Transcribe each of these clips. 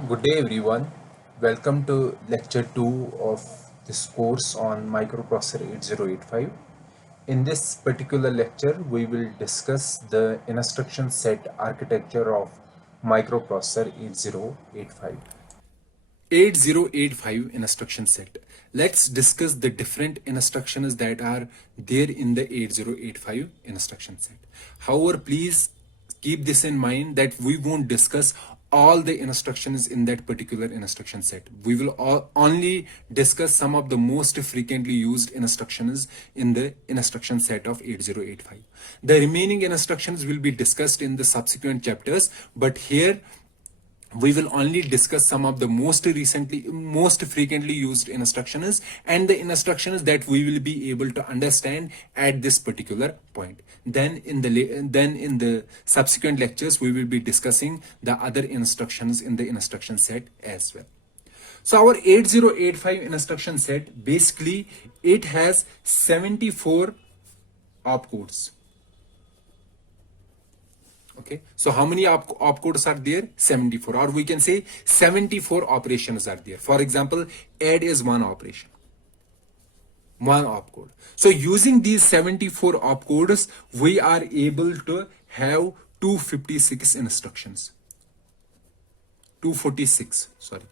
Good day everyone. Welcome to lecture 2 of this course on Microprocessor 8085. In this particular lecture, we will discuss the instruction set architecture of Microprocessor 8085. 8085 instruction set. Let's discuss the different instructions that are there in the 8085 instruction set. However, please keep this in mind that we won't discuss all the instructions in that particular instruction set. We will only discuss some of the most frequently used instructions in the instruction set of 8085. The remaining instructions will be discussed in the subsequent chapters, but here we will only discuss some of the most frequently used instructions and the instructions that we will be able to understand at this particular point. Then in the subsequent lectures we will be discussing the other instructions in the instruction set as well. So our 8085 instruction set, basically it has 74 opcodes. Okay, so how many opcodes are there? 74, or we can say 74 operations are there. For example, add is one operation, one opcode. So using these 74 opcodes, we are able to have 256 instructions. 246, sorry.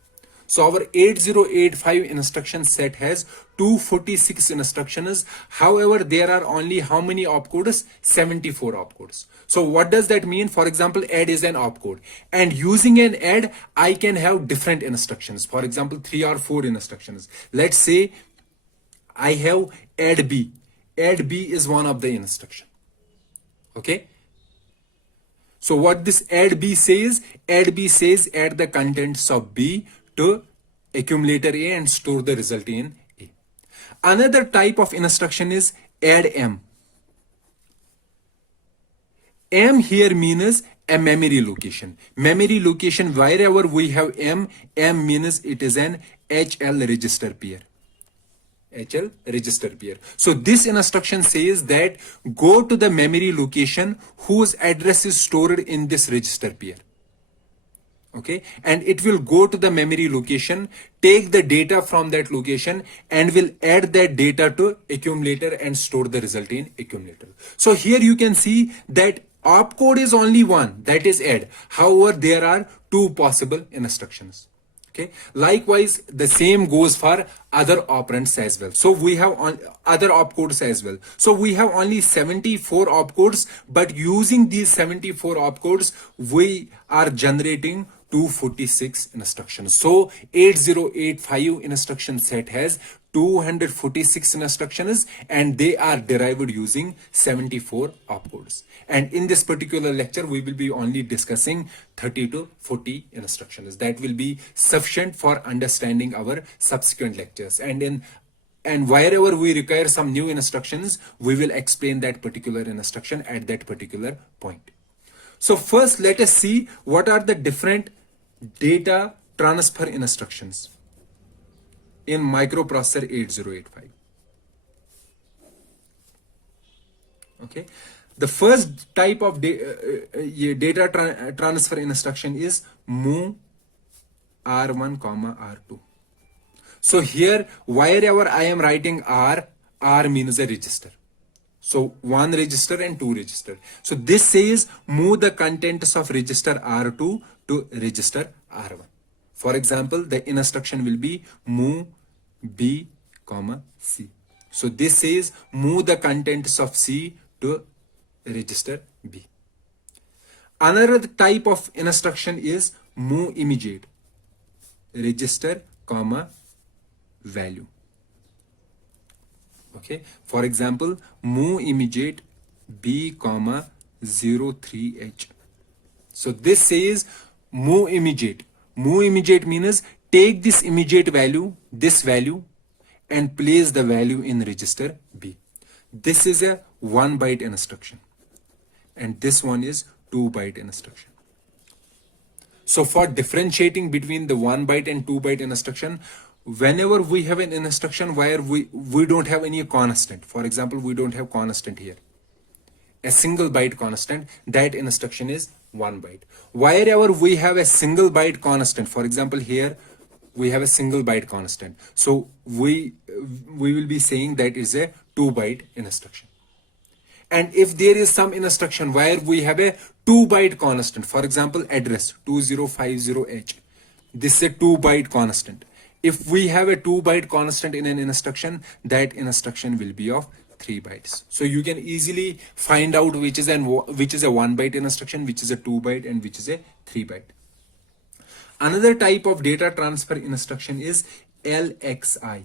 So our 8085 instruction set has 246 instructions. However, there are only how many opcodes? 74 opcodes. So what does that mean? For example, add is an opcode. And using an add, I can have different instructions. For example, 3 or 4 instructions. Let's say I have add B. Add B is one of the instruction. Okay. So what this add B says add the contents of B to accumulator A and store the result in A. Another type of instruction is add M. M here means a memory location. Memory location, wherever we have M means it is an HL register pair. HL register pair. So this instruction says that go to the memory location whose address is stored in this register pair. Okay, and it will go to the memory location, take the data from that location, and will add that data to accumulator and store the result in accumulator. So here you can see that opcode is only one, that is add. However, there are two possible instructions. Okay, likewise the same goes for other operands as well. So we have other opcodes as well. So we have only 74 opcodes, but using these 74 opcodes we are generating 246 instructions. So 8085 instruction set has 246 instructions and they are derived using 74 opcodes. And in this particular lecture, we will be only discussing 30 to 40 instructions. That will be sufficient for understanding our subsequent lectures. And wherever we require some new instructions, we will explain that particular instruction at that particular point. So first, let us see what are the different data transfer instructions in microprocessor 8085. Okay, the first type of data transfer instruction is move R1, R2. So here, wherever I am writing R means a register. So one register and two register. So this says move the contents of register R2 to register R1. For example, the instruction will be move B, C. So this says move the contents of C to register B. Another type of instruction is move immediate, register, value. Okay, for example, move immediate B, 03H. So this says move immediate. Move immediate means take this immediate value, this value, and place the value in register B. This is a 1 byte instruction. And this one is 2 byte instruction. So for differentiating between the 1 byte and 2 byte instruction, whenever we have an instruction where we don't have any constant, for example, we don't have constant here, a single byte constant, that instruction is 1 byte. Wherever we have a single byte constant, for example here we have a single byte constant, so we will be saying that is a 2 byte instruction. And if there is some instruction where we have a 2 byte constant, for example address 2050H, this is a 2 byte constant. If we have a 2 byte constant in an instruction, that instruction will be of 3 bytes. So you can easily find out which is a 1 byte instruction, which is a 2 byte, and which is a 3 byte. Another type of data transfer instruction is LXI.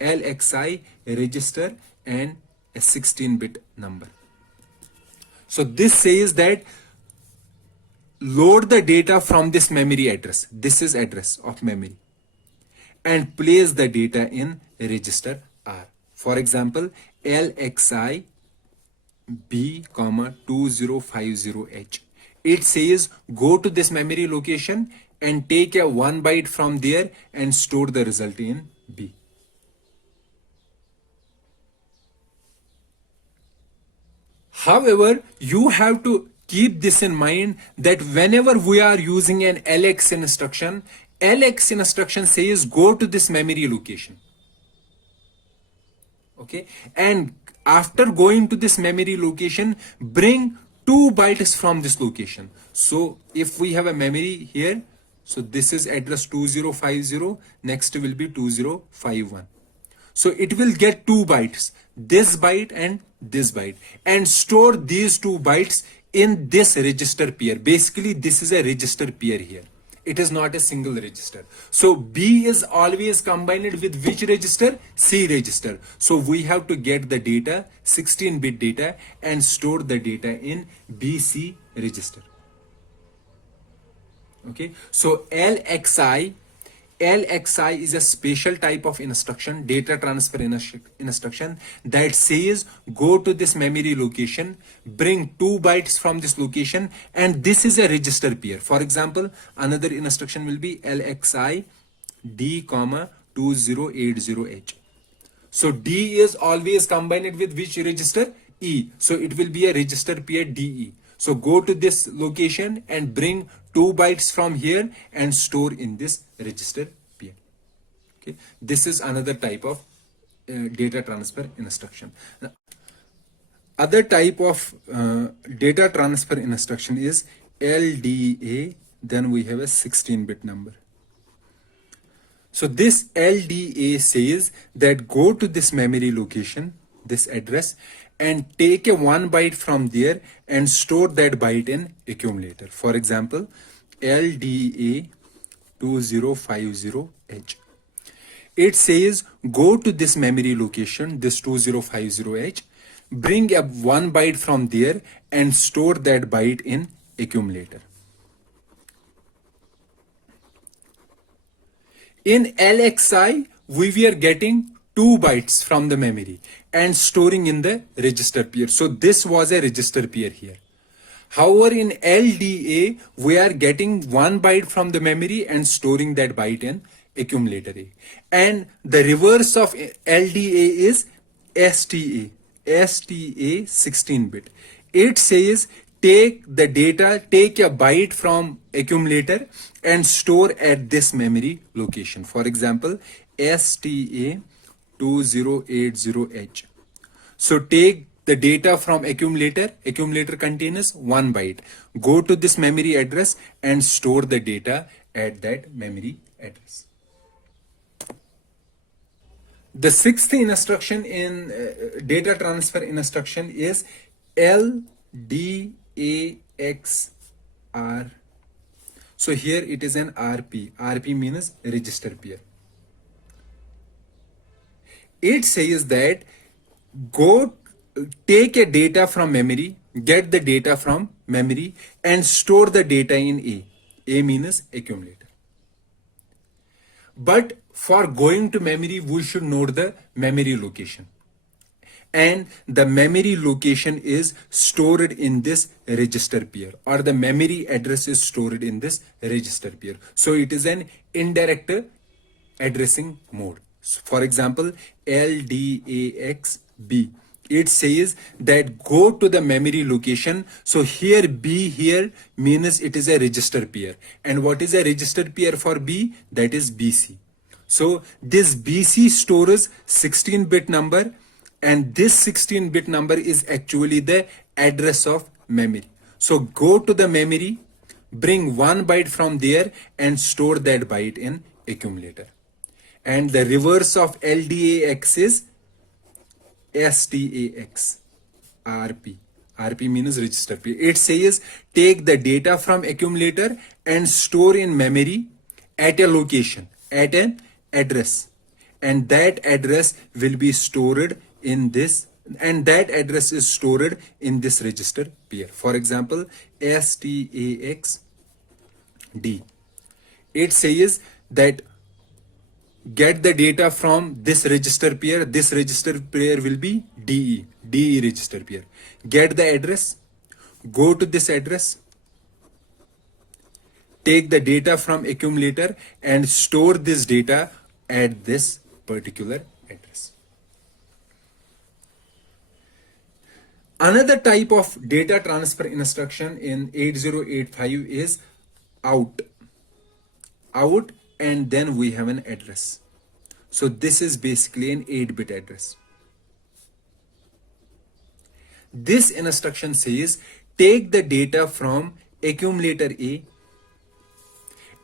LXI register and a 16-bit number. So this says that load the data from this memory address. This is address of memory, and place the data in register R. For example, LXI B, 2050H. It says go to this memory location and take a 1 byte from there and store the result in B. However, you have to keep this in mind that whenever we are using an LX instruction, LX instruction says go to this memory location. Okay, and after going to this memory location, bring 2 bytes from this location. So if we have a memory here, so this is address 2050, next will be 2051. So it will get 2 bytes, this byte and this byte, and store these 2 bytes in this register pair. Basically, this is a register pair here. It is not a single register. So B is always combined with which register? C register. So we have to get the data, 16-bit data, and store the data in BC register. Okay, so LXI is a special type of instruction, data transfer instruction, that says go to this memory location, bring 2 bytes from this location, and this is a register pair. For example, another instruction will be LXI D, 2080H. So D is always combined with which register? E. So it will be a register pair DE. So go to this location and bring 2 bytes from here and store in this register pair. Okay, this is another type of data transfer instruction. Other type of data transfer instruction is LDA. Then we have a 16-bit number. So this LDA says that go to this memory location, this address, and take a 1 byte from there and store that byte in accumulator. For example, LDA 2050H. It says go to this memory location, this 2050H, bring a 1 byte from there and store that byte in accumulator. In LXI, we were getting 2 bytes from the memory and storing in the register pair. So this was a register pair here. However, in LDA, we are getting 1 byte from the memory and storing that byte in accumulator A. And the reverse of LDA is STA 16-bit. It says take the data, take a byte from accumulator and store at this memory location. For example, STA 2080H. So take the data from accumulator contains 1 byte. Go to this memory address and store the data at that memory address. The sixth instruction in data transfer instruction is LDAXR. So here it is an RP. RP means register pair. It says that go take a data from memory, get the data from memory and store the data in A. A means accumulator. But for going to memory, we should note the memory location. And the memory location is stored in this register pair, or the memory address is stored in this register pair. So it is an indirect addressing mode. So for example, LDAXB. it says that go to the memory location. So here B here means it is a register pair. And what is a register pair for B? That is BC. So this BC stores 16-bit number, and this 16-bit number is actually the address of memory. So go to the memory, bring 1 byte from there and store that byte in accumulator. And the reverse of LDAX is STAX, RP. RP means register pair. It says take the data from accumulator and store in memory at a location, at an address. And that address will be stored in this, and that address is stored in this register pair. For example, STAX D. It says that get the data from this register pair. This register pair will be DE register pair. Get the address, go to this address, take the data from accumulator and store this data at this particular address. Another type of data transfer instruction in 8085 is out, and then we have an address. So this is basically an 8-bit address. This instruction says take the data from accumulator A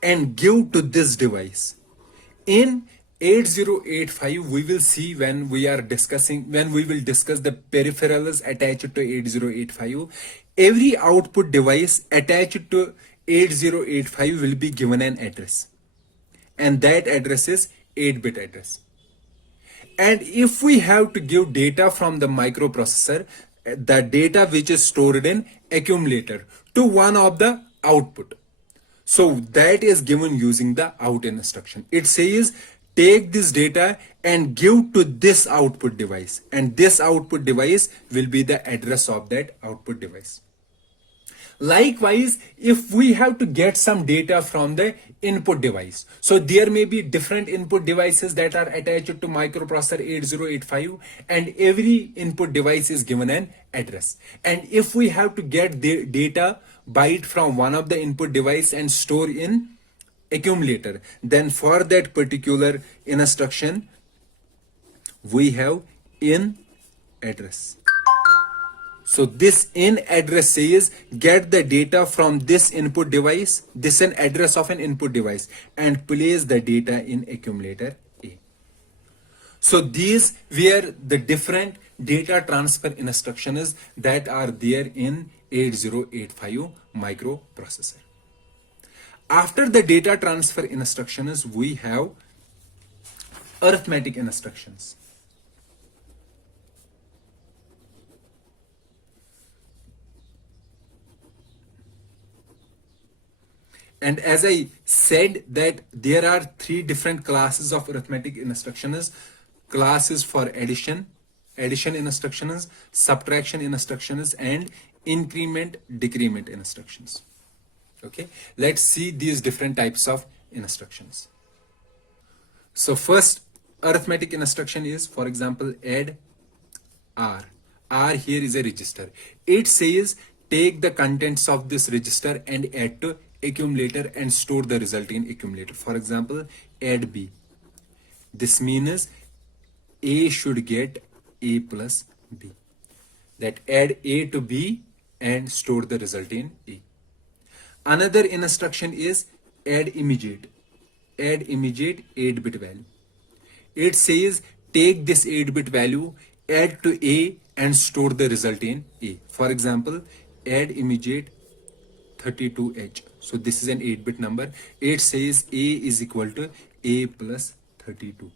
and give to this device. In 8085 we will see when we will discuss the peripherals attached to 8085, every output device attached to 8085 will be given an address, and that address is 8-bit address. And if we have to give data from the microprocessor, the data which is stored in accumulator to one of the output, so that is given using the out instruction. It says take this data and give to this output device, and this output device will be the address of that output device. Likewise, if we have to get some data from the input device, so there may be different input devices that are attached to microprocessor 8085, and every input device is given an address. And if we have to get the data byte from one of the input device and store in accumulator, then for that particular instruction we have in address. So this in address says get the data from this input device, this an address of an input device, and place the data in accumulator A. So these were the different data transfer instructions that are there in 8085 microprocessor. After the data transfer instructions, we have arithmetic instructions. And as I said that there are 3 different classes of arithmetic instructions. Classes for addition instructions, subtraction instructions, and increment decrement instructions. Okay, let's see these different types of instructions. So first arithmetic instruction is, for example, add R. R here is a register. It says take the contents of this register and add to accumulator and store the result in accumulator. For example, add B. This means A should get A plus B. That add A to B and store the result in A. Another instruction is add immediate. Add immediate 8-bit value. It says take this 8-bit value, add to A and store the result in A. For example, add immediate 32H. So this is an 8-bit number. It says A is equal to A plus 32H.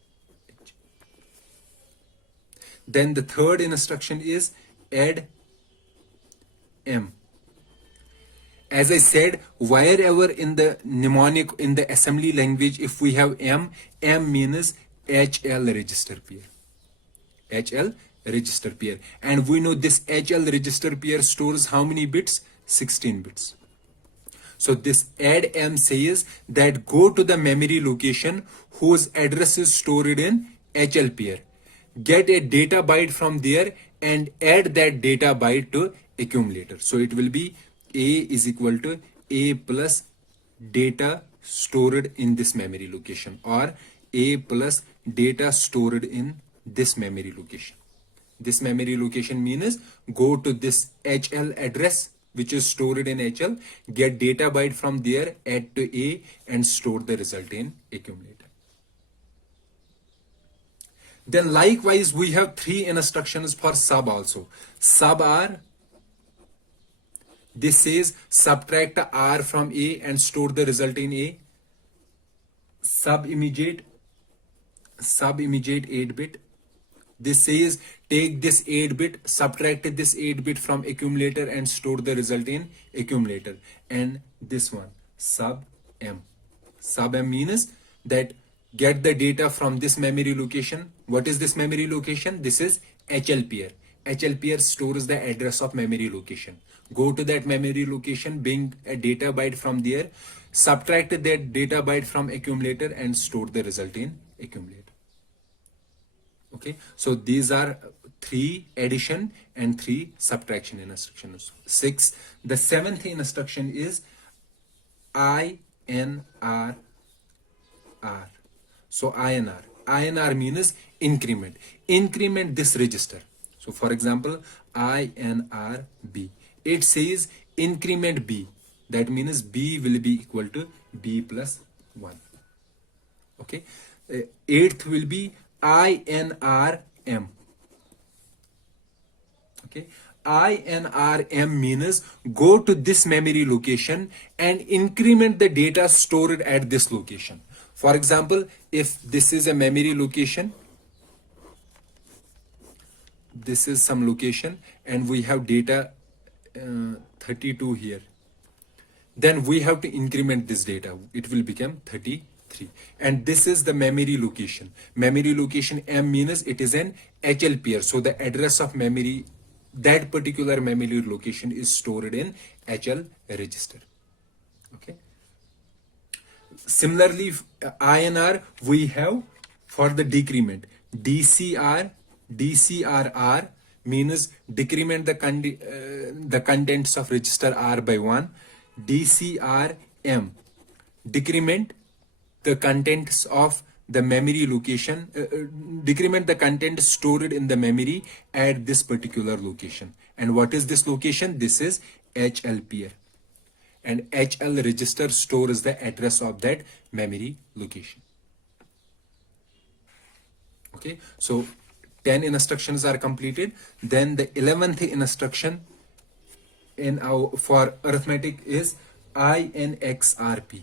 Then the third instruction is add M. As I said, wherever in the mnemonic, in the assembly language, if we have M, M means HL register pair. HL register pair. And we know this HL register pair stores how many bits? 16 bits. So this add M says that go to the memory location whose address is stored in HL pair. get a data byte from there and add that data byte to accumulator. So it will be A is equal to A plus data stored in this memory location, or A plus data stored in this memory location. This memory location means go to this HL address which is stored in HL, get data byte from there, add to A, and store the result in accumulator. Then likewise we have three instructions for sub also. Sub R, this says subtract R from A and store the result in A. Sub immediate 8-bit. This says take this 8-bit, subtract this 8-bit from accumulator and store the result in accumulator. And this one, sub M. Sub M means that get the data from this memory location. What is this memory location? This is HL pair. HL pair stores the address of memory location. Go to that memory location, bring a data byte from there, subtract that data byte from accumulator and store the result in accumulator. Okay, so these are 3 addition and 3 subtraction instructions. 6. The 7th instruction is INR. So INR means increment. Increment this register. So for example, INR B. It says increment B. That means B will be equal to B plus 1. Okay. 8th will be INRM. Okay. INRM means go to this memory location and increment the data stored at this location. For example, if this is a memory location, this is some location and we have data 32 here, then we have to increment this data. It will become 33. And this is the memory location. Memory location M means it is an HL pair. So the address of memory, that particular memory location is stored in HL register. Okay. Similarly, INR we have for the decrement. DCRR means decrement the contents of register R by 1. DCRM, decrement the contents of the memory location, decrement the content stored in the memory at this particular location. And what is this location? This is HL pair. And HL register stores the address of that memory location. Okay, so 10 instructions are completed. Then the 11th instruction in our for arithmetic is INXRP.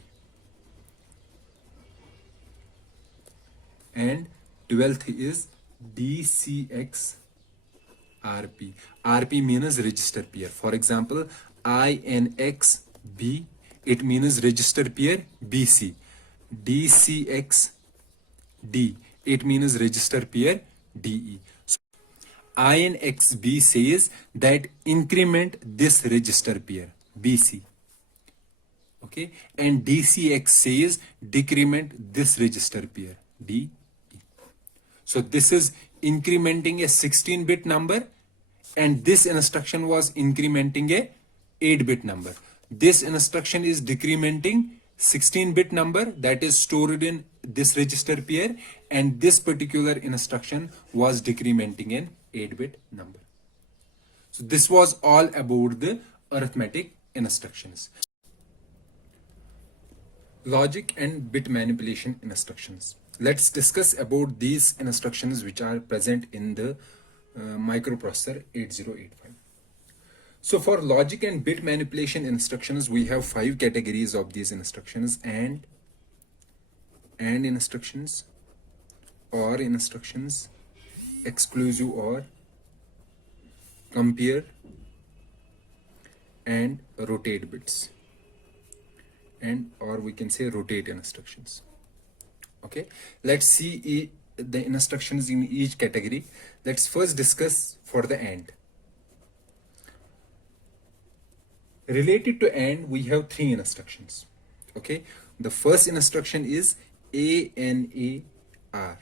And 12th is DCXRP. RP means register pair. For example, INXB, it means register pair BC. DCXD, it means register pair DE. So INXB says that increment this register pair BC. Okay, and DCX says decrement this register pair DE. So this is incrementing a 16-bit number, and this instruction was incrementing a 8-bit number. This instruction is decrementing 16-bit number that is stored in this register pair, and this particular instruction was decrementing an 8-bit number. So this was all about the arithmetic instructions. Logic and bit manipulation instructions. Let's discuss about these instructions which are present in the microprocessor 8085. So for logic and bit manipulation instructions, we have 5 categories of these instructions: and instructions, or instructions, exclusive or, compare, and rotate bits, and or we can say rotate instructions. Okay, let's see the instructions in each category. Let's first discuss for the AND. Related to AND, we have 3 instructions. Okay, the first instruction is ANAR.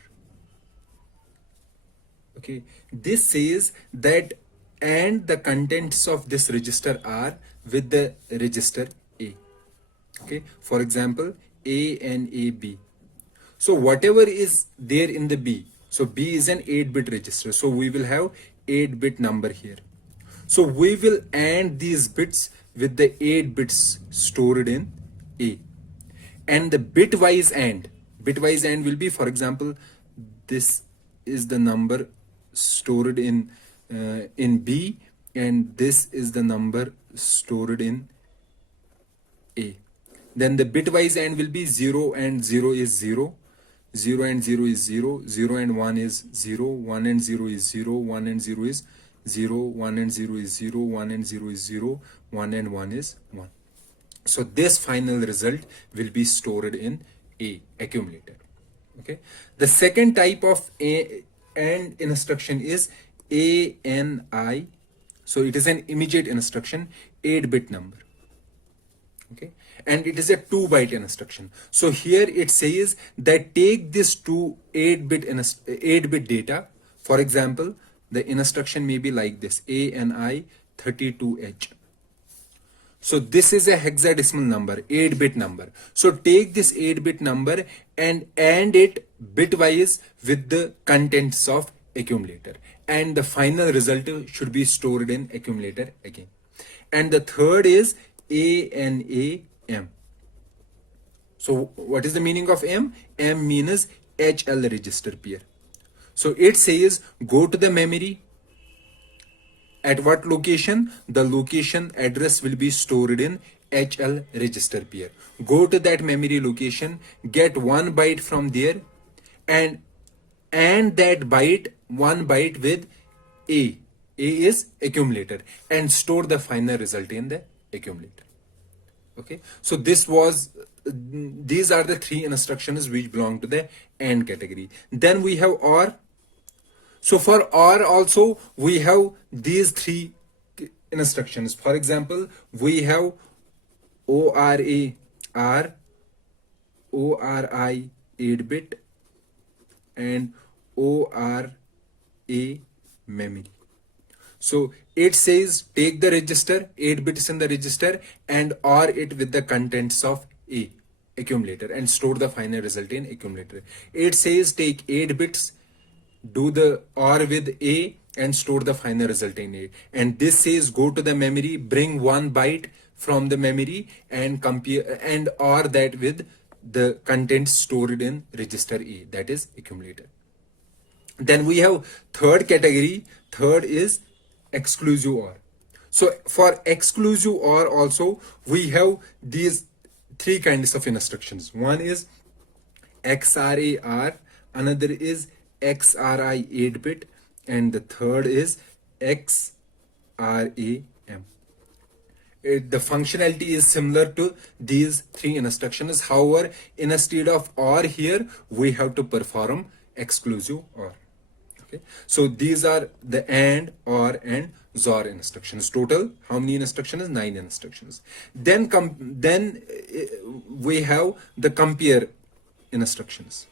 Okay, this says that and the contents of this register are with the register A. Okay, for example, A and AB. So whatever is there in the B, so B is an 8-bit register, so we will have 8-bit number here. So we will AND these bits with the 8 bits stored in A. And the bitwise AND will be, for example, this is the number stored in B, and this is the number stored in A. Then the bitwise AND will be 0 and 0 is 0, 0 and 0 is 0, 0 and 1 is 0, 1 and 0 is 0, 1 and 0 is 0, 1 and 0 is 0, 1 and 0 is 0, 1 and 1 is 1. So this final result will be stored in A, accumulator. Okay. The second type of AND instruction is ANI. So it is an immediate instruction, 8-bit number. Okay, and it is a 2-byte instruction. So here it says that take this 8-bit data. For example, the instruction may be like this: ANI 32H. So this is a hexadecimal number, 8-bit number. So take this 8-bit number and AND it bitwise with the contents of accumulator, and the final result should be stored in accumulator again. And the third is ANAM. So what is the meaning of M? M means HL register pair. So it says go to the memory. At what location? The location address will be stored in HL register pair. Go to that memory location, get 1 byte from there, and that byte, 1 byte with A. A is accumulator, and store the final result in the accumulator. Okay, so these are the 3 instructions which belong to the AND category. Then we have OR. So for OR also we have these 3 instructions. For example, we have ORA R, ORI 8-bit, and ORA memory. So it says take the register, 8 bits in the register, and OR it with the contents of A, accumulator, and store the final result in accumulator. It says take 8 bits, do the OR with A, and store the final result in A. And this says go to the memory, bring 1 byte from the memory, and compare and OR that with the contents stored in register A, that is accumulator. Then we have third category. Third is exclusive OR. So for exclusive OR also we have these 3 kinds of instructions. One is XRAR, another is XRI 8-bit, and the third is XRAM. The functionality is similar to these 3 instructions. However, instead of OR here, we have to perform exclusive OR. Okay, so these are the AND, OR, and XOR instructions. Total, how many instructions? 9 instructions. Then we have the compare instructions.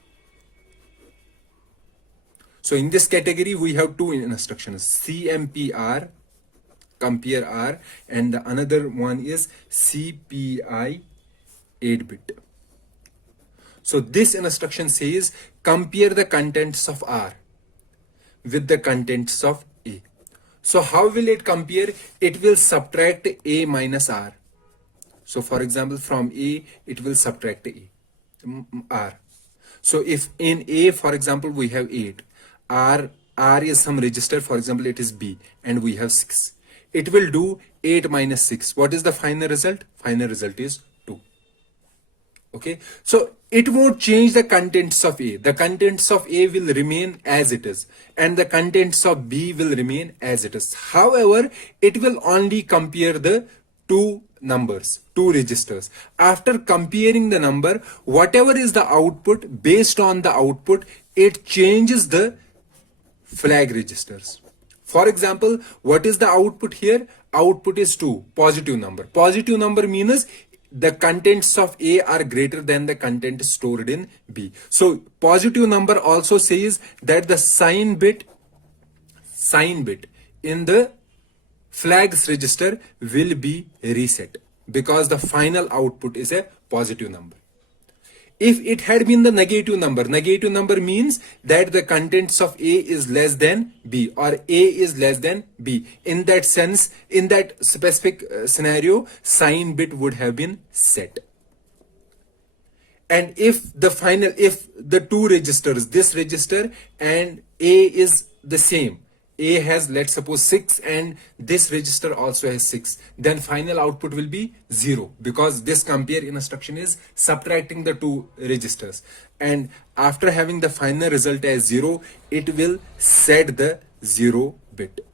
So in this category, we have 2 instructions: CMPR, compare R, and the another one is CPI 8-bit. So this instruction says compare the contents of R with the contents of A. So how will it compare? It will subtract A minus R. So for example, from A, it will subtract R. So if in A, for example, we have 8, R is some register, for example, it is B, and we have 6. It will do 8 minus 6. What is the final result? Final result is 2. Okay, so it won't change the contents of A. The contents of A will remain as it is, and the contents of B will remain as it is. However, it will only compare the 2 numbers, 2 registers. After comparing the number, whatever is the output, based on the output, it changes the flag registers. For example, what is the output here? Output is 2, positive number. Positive number means the contents of A are greater than the content stored in B. So positive number also says that the sign bit sign bit in the flags register will be reset because the final output is a positive number. If it had been the negative number means that the contents of A is less than B or A is less than B. In that sense, in that specific scenario, sign bit would have been set. And if the two registers, this register and A is the same, A has, let's suppose, 6 and this register also has 6, then final output will be 0 because this compare instruction is subtracting the two registers. And after having the final result as 0, it will set the 0 bit.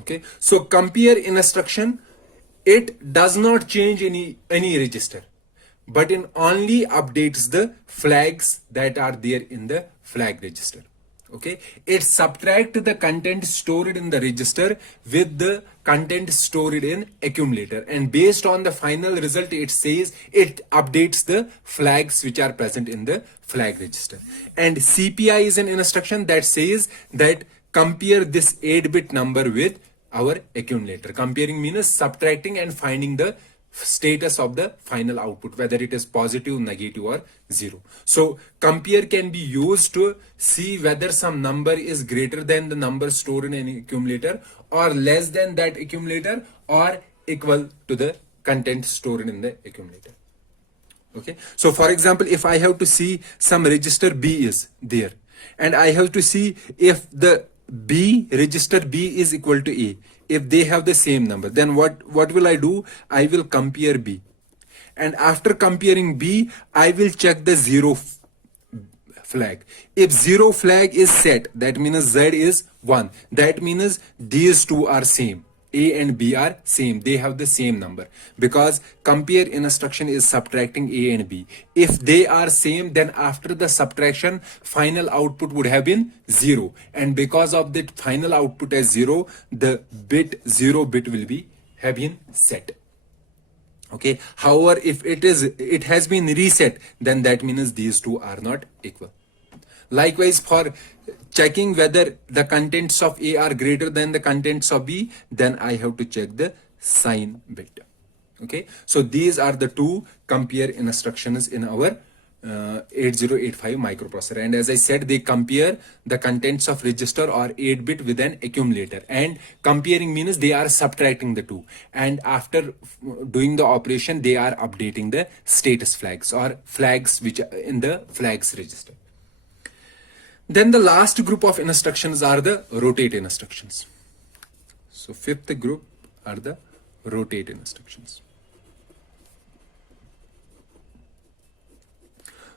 Okay, so compare instruction, it does not change any register, but it only updates the flags that are there in the flag register. Okay, it subtract the content stored in the register with the content stored in accumulator, and based on the final result, it says it updates the flags which are present in the flag register. And CPI is an instruction that says that compare this 8-bit number with our accumulator. Comparing means subtracting and finding the status of the final output, whether it is positive, negative, or 0. So compare can be used to see whether some number is greater than the number stored in an accumulator or less than that accumulator or equal to the content stored in the accumulator. Okay, so for example, if I have to see some register B is there and I have to see if the register B is equal to A, if they have the same number, then what will I do? I will compare B, and after comparing B, I will check the 0 flag. If 0 flag is set, that means Z is 1. That means these two are same. A and B are same. They have the same number because compare instruction is subtracting A and B. If they are same, then after the subtraction, final output would have been 0. And because of the final output as 0, the 0 bit will be have been set. Okay. However, if it has been reset, then that means these two are not equal. Likewise, for checking whether the contents of A are greater than the contents of B, then I have to check the sign bit. Okay, so these are the two compare instructions in our 8085 microprocessor, and as I said, they compare the contents of register or 8-bit with an accumulator, and comparing means they are subtracting the two, and after doing the operation they are updating the status flags or flags which are in the flags register. Then the last group of instructions are the rotate instructions. So fifth group are the rotate instructions.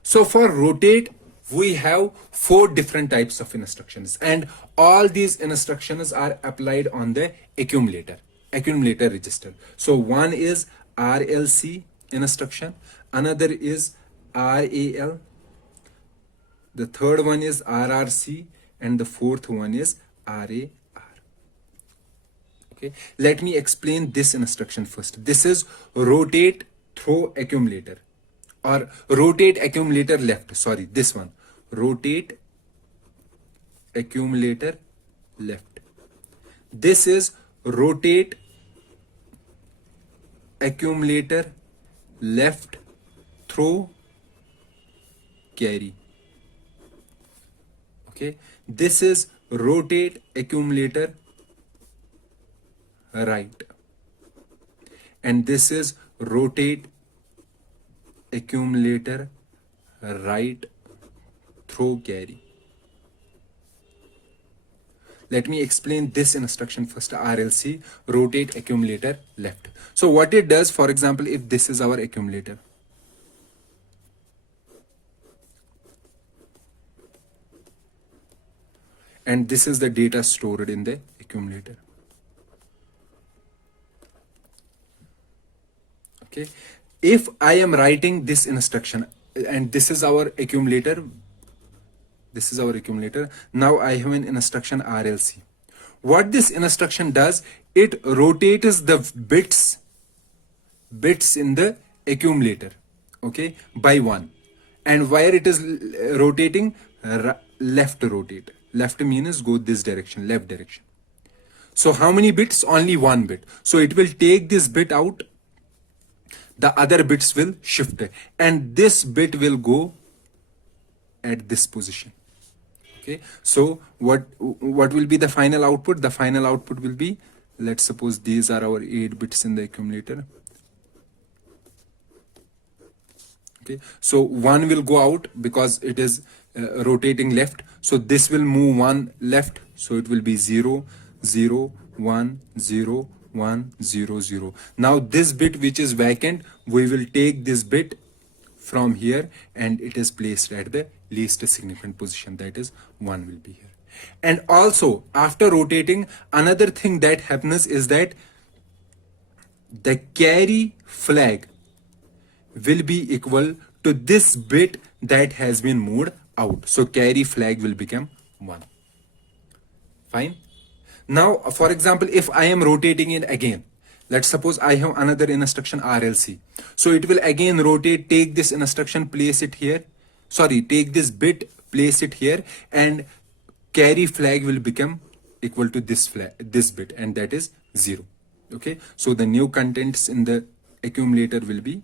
So for rotate, we have 4 different types of instructions, and all these instructions are applied on the accumulator register. So one is RLC instruction, another is RAL, the third one is RRC, and the fourth one is RAR. Okay, let me explain this instruction first. This is rotate throw accumulator or rotate accumulator left. Sorry, this one, rotate accumulator left. This is rotate accumulator left throw carry. Okay, this is rotate accumulator right, and this is rotate accumulator right throw carry. Let me explain this instruction first. RLC, rotate accumulator left. So what it does, for example, if this is our accumulator, and this is the data stored in the accumulator. Okay, if I am writing this instruction and this is our accumulator, now I have an instruction RLC. What this instruction does, it rotates the bits in the accumulator, okay, by 1, and where it is rotating, left rotate. Left means go this direction, left direction. So how many bits? Only one bit. So it will take this bit out, the other bits will shift, and this bit will go at this position. Okay, so what will be the final output? The final output will be, let's suppose these are our 8 bits in the accumulator. Okay, so one will go out because it is rotating left, so this will move one left, so it will be 0 0 1 0 1 0 0. Now this bit which is vacant, we will take this bit from here and it is placed at the least significant position, that is 1 will be here. And also after rotating, another thing that happens is that the carry flag will be equal to this bit that has been moved out. So carry flag will become 1. Fine. Now, for example, if I am rotating it again, let's suppose I have another instruction RLC. So it will again rotate, take this instruction, place it here. Sorry, take this bit, place it here, and carry flag will become equal to this flag, this bit, and that is 0. Okay. So the new contents in the accumulator will be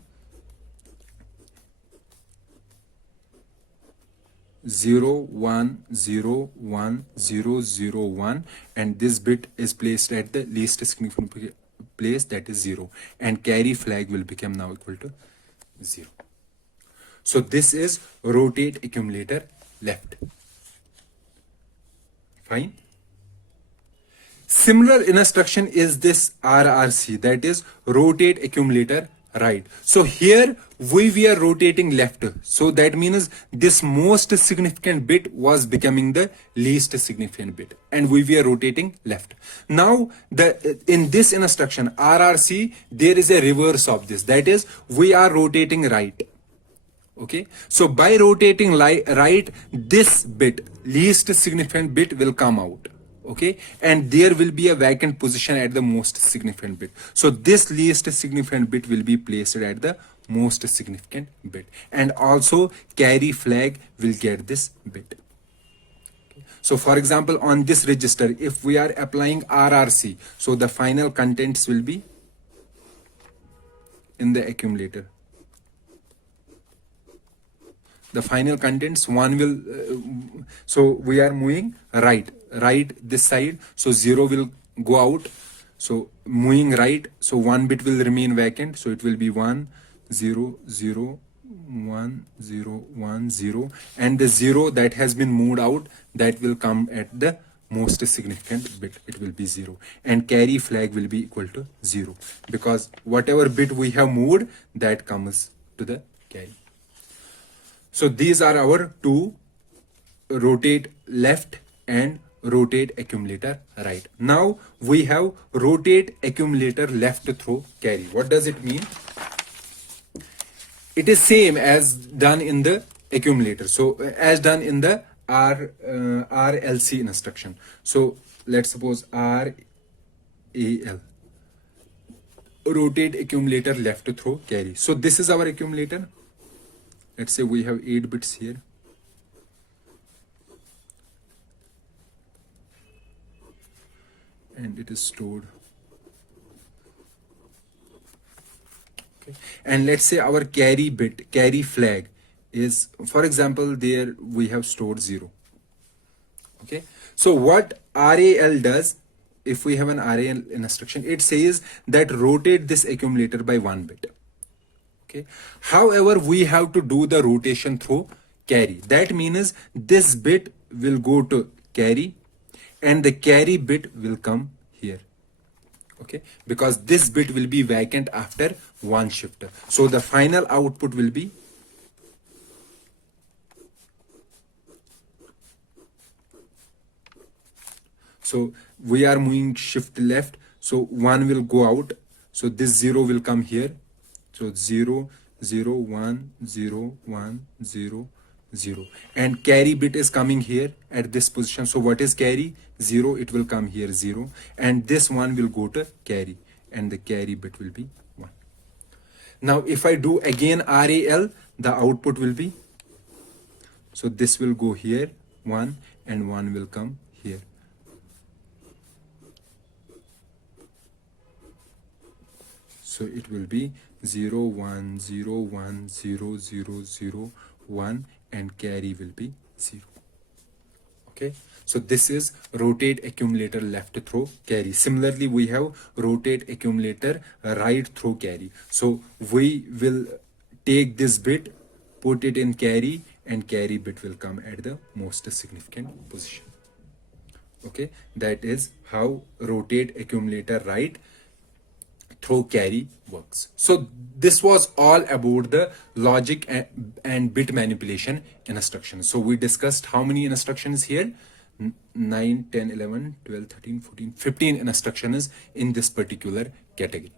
0 1 0 1 0 0 1, and this bit is placed at the least significant place, that is 0, and carry flag will become now equal to 0. So this is rotate accumulator left. Fine. Similar instruction is this RRC, that is rotate accumulator right. So here we were rotating left, so that means this most significant bit was becoming the least significant bit, and we were rotating left. Now in this instruction RRC, there is a reverse of this, that is we are rotating right. Okay, so by rotating right, this bit, least significant bit, will come out. Okay, and there will be a vacant position at the most significant bit. So this least significant bit will be placed at the most significant bit, and also carry flag will get this bit. So for example, on this register, if we are applying RRC, so the final contents will be in the accumulator. The final contents, one will, so we are moving right this side, so 0 will go out. So moving right, so one bit will remain vacant, so it will be 1 0 0 1 0 1 0, and the 0 that has been moved out, that will come at the most significant bit, it will be 0, and carry flag will be equal to 0, because whatever bit we have moved, that comes to the carry. So these are our two, rotate left and rotate accumulator right. Now we have rotate accumulator left through carry. What does it mean? It is same as done in the accumulator. So as done in the RLC instruction. So let's suppose RAL, rotate accumulator left through carry. So this is our accumulator. Let's say we have 8 bits here. And it is stored. Okay. And let's say our carry bit, carry flag is, for example, there we have stored 0. Okay. So what RAL does, if we have an RAL instruction, it says that rotate this accumulator by 1 bit. Okay. However, we have to do the rotation through carry. That means this bit will go to carry and the carry bit will come here. Okay, because this bit will be vacant after one shifter. So the final output will be so we are moving shift left, so 1 will go out, so this 0 will come here. So 0 0 1 0 1 0 0, and carry bit is coming here at this position. So what is carry? 0, it will come here 0, and this one will go to carry, and the carry bit will be 1. Now if I do again RAL, the output will be, so this will go here 1, and 1 will come here. So it will be 0 1 0 1 0 0 0 1 and carry will be 0. Okay, so this is rotate accumulator left throw carry. Similarly, we have rotate accumulator right throw carry. So we will take this bit, put it in carry, and carry bit will come at the most significant position. Okay, that is how rotate accumulator right throw carry works. So this was all about the logic and bit manipulation instructions. So we discussed how many instructions here: 9, 10, 11, 12, 13, 14, 15 instructions in this particular category.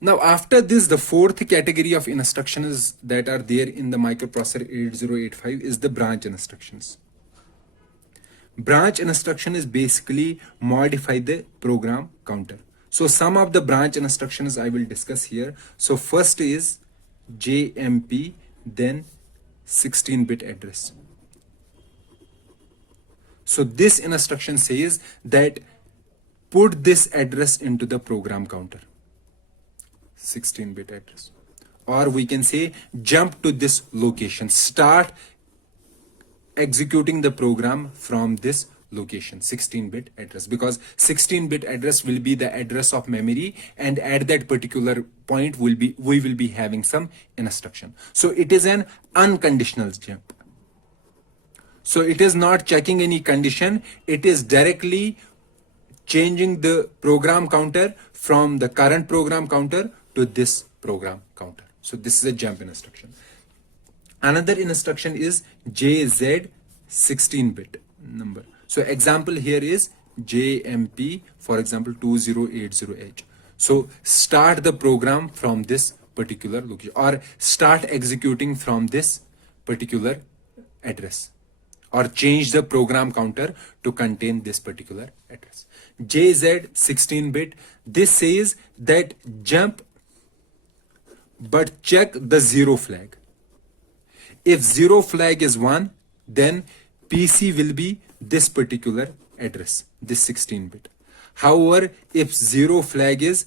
Now after this, the fourth category of instructions that are there in the microprocessor 8085 is the branch instructions. Branch instruction is basically modify the program counter. So some of the branch instructions I will discuss here. So first is JMP, then 16-bit address. So this instruction says that put this address into the program counter, 16-bit address. Or we can say jump to this location, start executing the program from this location, 16-bit address, because 16-bit address will be the address of memory, and at that particular point we will be having some instruction. So it is an unconditional jump. So it is not checking any condition, it is directly changing the program counter from the current program counter to this program counter. So this is a jump instruction. Another instruction is JZ 16-bit number. So example here is JMP, for example 2080H. So start the program from this particular location, or start executing from this particular address, or change the program counter to contain this particular address. JZ 16-bit, this says that jump but check the 0 flag. If 0 flag is 1, then PC will be this particular address, this 16-bit. However, if 0 flag is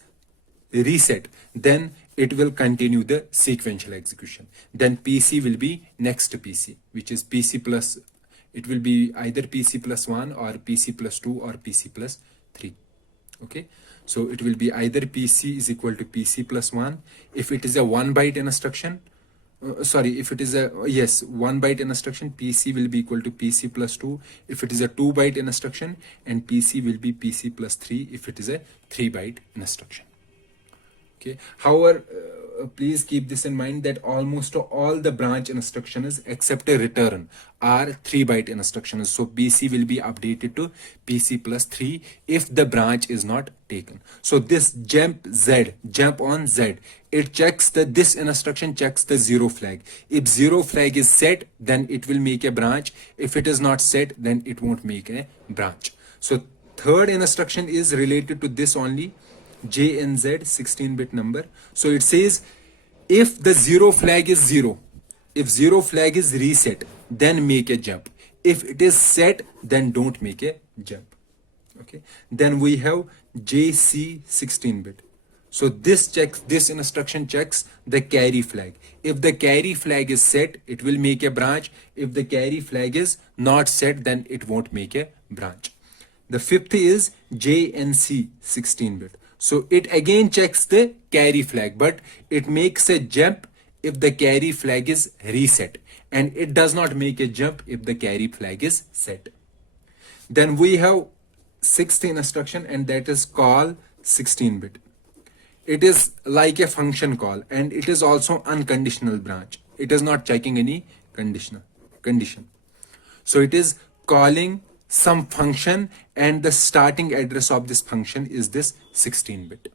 reset, then it will continue the sequential execution. Then PC will be next PC, which is PC plus, it will be either PC plus 1 or PC plus 2 or PC plus 3. Okay, so it will be either PC is equal to PC plus 1. If it is a 1-byte instruction, if it is a 1-byte instruction, PC will be equal to PC plus 2 if it is a 2-byte instruction, and PC will be PC plus 3 if it is a 3-byte instruction. Okay, however, please keep this in mind that almost all the branch instructions except a return are 3-byte instructions. So PC will be updated to PC plus 3 if the branch is not taken. So this jump on Z, it checks this instruction checks the 0 flag. If 0 flag is set, then it will make a branch. If it is not set, then it won't make a branch. So third instruction is related to this only, JNZ 16-bit number. So it says if the 0 flag is 0, if 0 flag is reset, then make a jump. If it is set, then don't make a jump. Okay, then we have JC 16-bit. So this instruction checks the carry flag. If the carry flag is set, it will make a branch. If the carry flag is not set, then it won't make a branch. The fifth is JNC 16-bit. So it again checks the carry flag, but it makes a jump if the carry flag is reset, and it does not make a jump if the carry flag is set. Then we have sixth instruction, and that is call 16-bit. It is like a function call, and it is also unconditional branch. It is not checking any condition. So it is calling some function, and the starting address of this function is this 16-bit.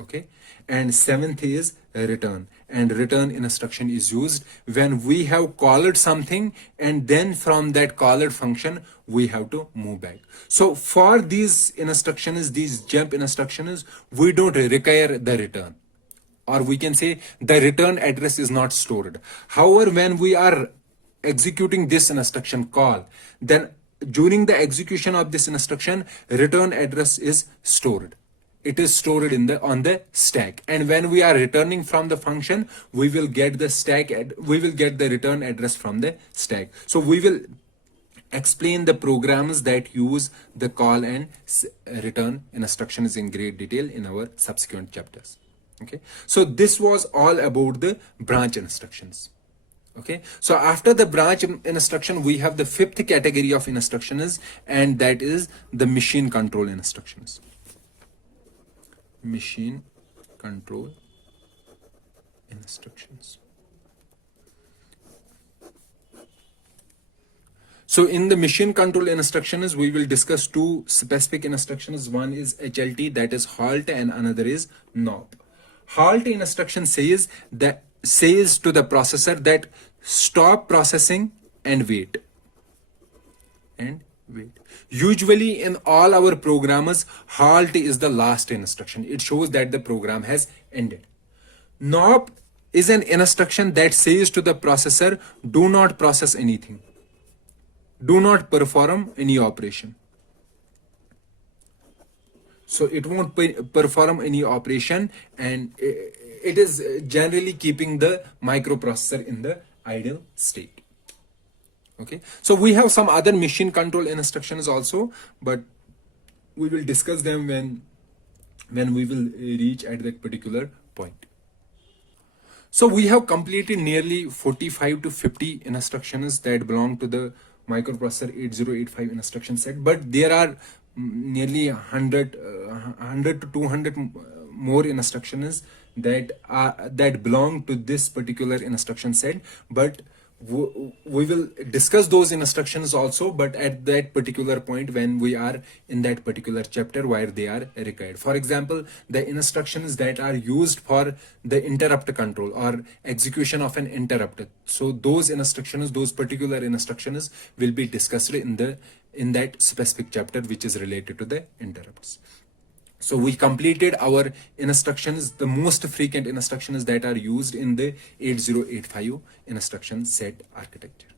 Okay, and seventh is return, and return instruction is used when we have called something, and then from that called function we have to move back. So for these instructions, these jump instructions, we don't require the return, or we can say the return address is not stored. However, when we are executing this instruction call, then during the execution of this instruction, return address is stored. It is stored in the on the stack, and when we are returning from the function, we will get the return address from the stack. So we will explain the programs that use the call and return instructions in great detail in our subsequent chapters. Okay, so this was all about the branch instructions. Okay, so after the branch instruction, we have the fifth category of instructions, and that is the machine control instructions. Machine control instructions. So in the machine control instructions, we will discuss two specific instructions. One is HLT, that is halt, and another is NOP. Halt instruction says to the processor that stop processing and wait. Usually in all our programmers, halt is the last instruction. It shows that the program has ended. NOP is an instruction that says to the processor, do not process anything. Do not perform any operation. So it won't perform any operation, and it is generally keeping the microprocessor in the idle state. Okay, so we have some other machine control instructions also, but we will discuss them when we will reach at that particular point. So we have completed nearly 45 to 50 instructions that belong to the microprocessor 8085 instruction set, but there are nearly 100 to 200 more instructions that belong to this particular instruction set, but we will discuss those instructions also, but at that particular point when we are in that particular chapter where they are required. For example, the instructions that are used for the interrupt control or execution of an interrupt. So those instructions, those particular instructions will be discussed in that specific chapter which is related to the interrupts. So we completed our instructions, the most frequent instructions that are used in the 8085 instruction set architecture.